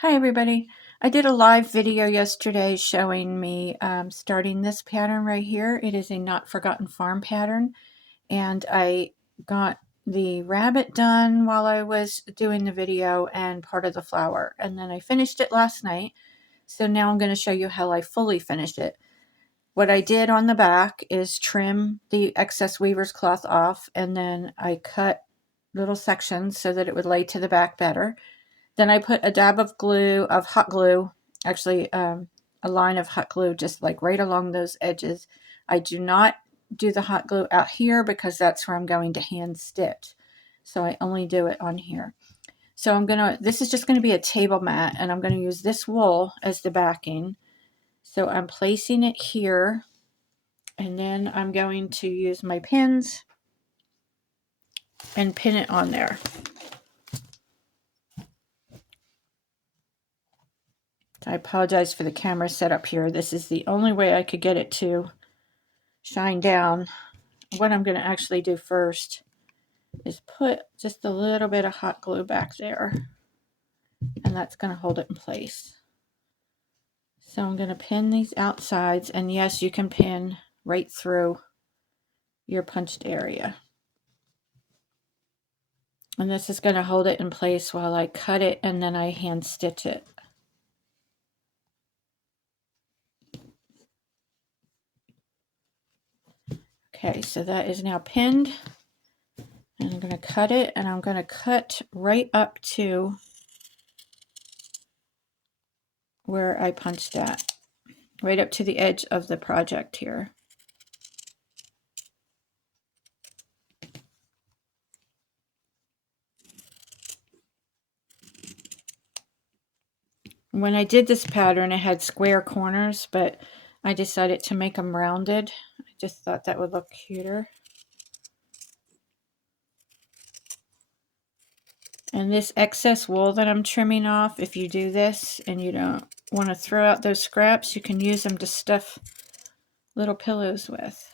Hi everybody. I did a live video yesterday showing me starting this pattern right here. It is a Not Forgotten Farm pattern, and I got the rabbit done while I was doing the video and part of the flower, and then I finished it last night. So now I'm going to show you how I fully finished it. What I did on the back is trim the excess weaver's cloth off, and then I cut little sections so that it would lay to the back better. Then I put a dab of hot glue, actually a line of hot glue just like right along those edges. I do not do the hot glue out here because that's where I'm going to hand stitch. So I only do it on here. So this is just going to be a table mat, and I'm going to use this wool as the backing. So I'm placing it here, and then I'm going to use my pins and pin it on there. I apologize for the camera setup here. This is the only way I could get it to shine down. What I'm going to actually do first is put just a little bit of hot glue back there, and that's going to hold it in place. So I'm going to pin these outsides, and yes, you can pin right through your punched area. And this is going to hold it in place while I cut it and then I hand stitch it. Okay, so that is now pinned, and I'm going to cut it, and I'm going to cut right up to where I punched at, right up to the edge of the project here. When I did this pattern, it had square corners, but I decided to make them rounded. I just thought that would look cuter. And this excess wool that I'm trimming off, if you do this and you don't want to throw out those scraps, you can use them to stuff little pillows with.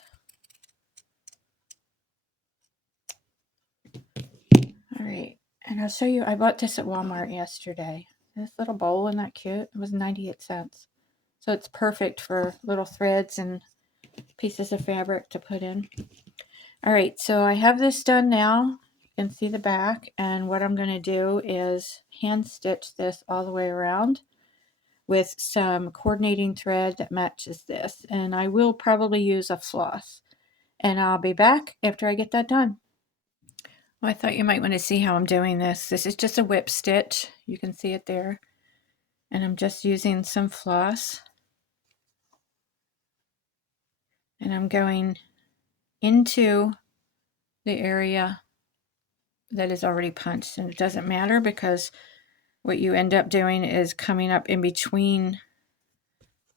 All right, and I'll show you, I bought this at Walmart yesterday. This little bowl, isn't that cute? It was 98 cents. So it's perfect for little threads and pieces of fabric to put in. All right, so I have this done now. You can see the back, and what I'm going to do is hand stitch this all the way around with some coordinating thread that matches this, and I will probably use a floss, and I'll be back after I get that done. Well, I thought you might want to see how I'm doing this. This is just a whip stitch. You can see it there, and I'm just using some floss, and I'm going into the area that is already punched, and it doesn't matter because what you end up doing is coming up in between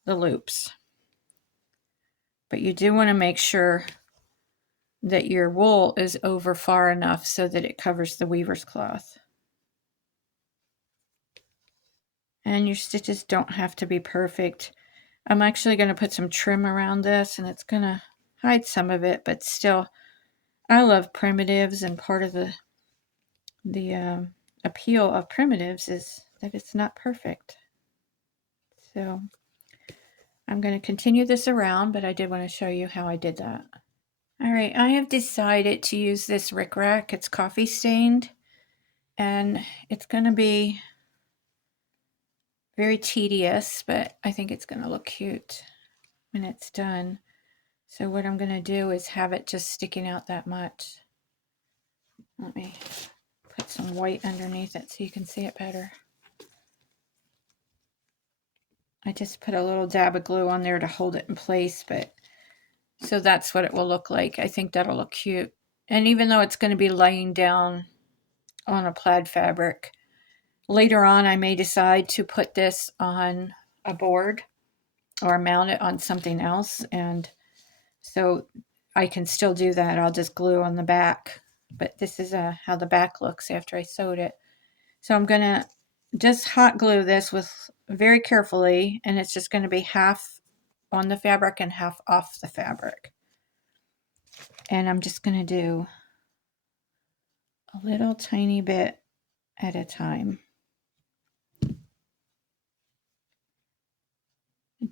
the loops. But you do want to make sure that your wool is over far enough so that it covers the weaver's cloth. And your stitches don't have to be perfect. I'm actually going to put some trim around this, and it's going to hide some of it, but still, I love primitives, and part of the appeal of primitives is that it's not perfect. So I'm going to continue this around, but I did want to show you how I did that. All right, I have decided to use this rickrack. It's coffee stained, and it's going to be very tedious, but I think it's going to look cute when it's done. So what I'm going to do is have it just sticking out that much. Let me put some white underneath it so you can see it better. I just put a little dab of glue on there to hold it in place, but so that's what it will look like. I think that'll look cute. And even though it's going to be laying down on a plaid fabric, later on I may decide to put this on a board or mount it on something else, and so I can still do that. I'll just glue on the back, but this is how the back looks after I sewed it. So I'm going to just hot glue this with very carefully, and it's just going to be half on the fabric and half off the fabric. And I'm just going to do a little tiny bit at a time.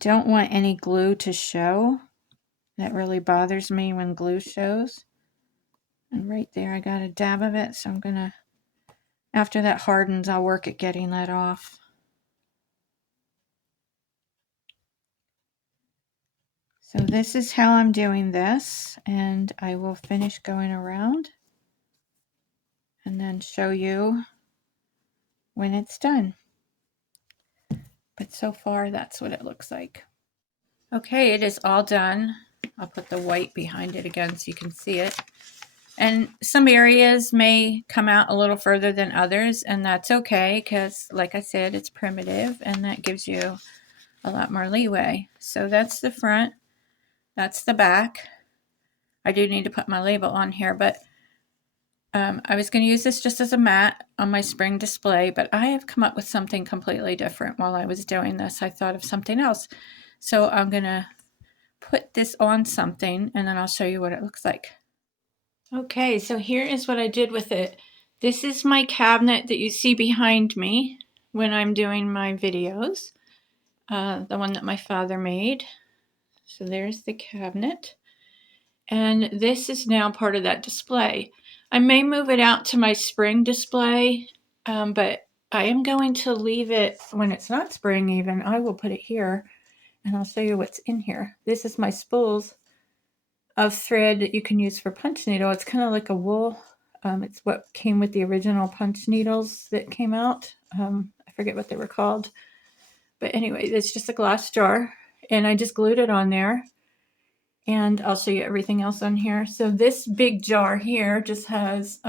don't want any glue to show. That really bothers me when glue shows. And right there I got a dab of it, so I'm gonna, after that hardens, I'll work at getting that off. So this is how I'm doing this, and I will finish going around and then show you when it's done. But so far, that's what it looks like. Okay, it is all done. I'll put the white behind it again so you can see it. And some areas may come out a little further than others, and that's okay because, like I said, it's primitive, and that gives you a lot more leeway. So that's the front. That's the back. I do need to put my label on here, but I was going to use this just as a mat on my spring display, but I have come up with something completely different while I was doing this. I thought of something else. So I'm going to put this on something, and then I'll show you what it looks like. Okay, so here is what I did with it. This is my cabinet that you see behind me when I'm doing my videos, the one that my father made. So there's the cabinet. And this is now part of that display. I may move it out to my spring display, but I am going to leave it when it's not spring even. I will put it here, and I'll show you what's in here. This is my spools of thread that you can use for punch needle. It's kind of like a wool. It's what came with the original punch needles that came out. I forget what they were called. But anyway, it's just a glass jar, and I just glued it on there. And I'll show you everything else on here. So this big jar here just has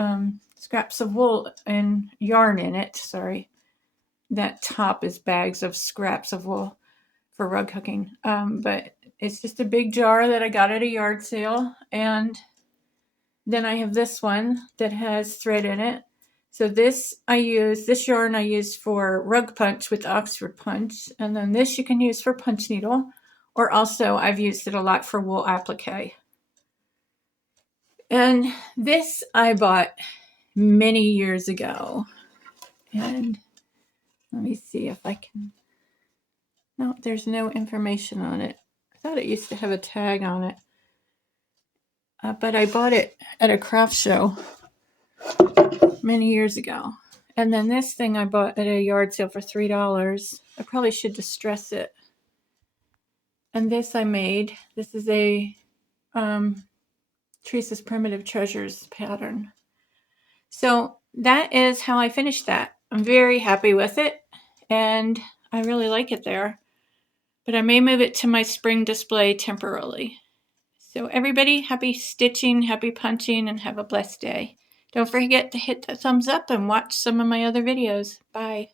scraps of wool and yarn in it. Sorry. That top is bags of scraps of wool for rug hooking. But it's just a big jar that I got at a yard sale. And then I have this one that has thread in it. So this yarn I use for rug punch with Oxford punch. And then this you can use for punch needle. Or also, I've used it a lot for wool applique. And this I bought many years ago. And let me see if I can... No, there's no information on it. I thought it used to have a tag on it. But I bought it at a craft show many years ago. And then this thing I bought at a yard sale for $3. I probably should distress it. And this I made. This is a Teresa's Primitive Treasures pattern. So that is how I finished that. I'm very happy with it, and I really like it there. But I may move it to my spring display temporarily. So everybody, happy stitching, happy punching, and have a blessed day. Don't forget to hit the thumbs up and watch some of my other videos. Bye.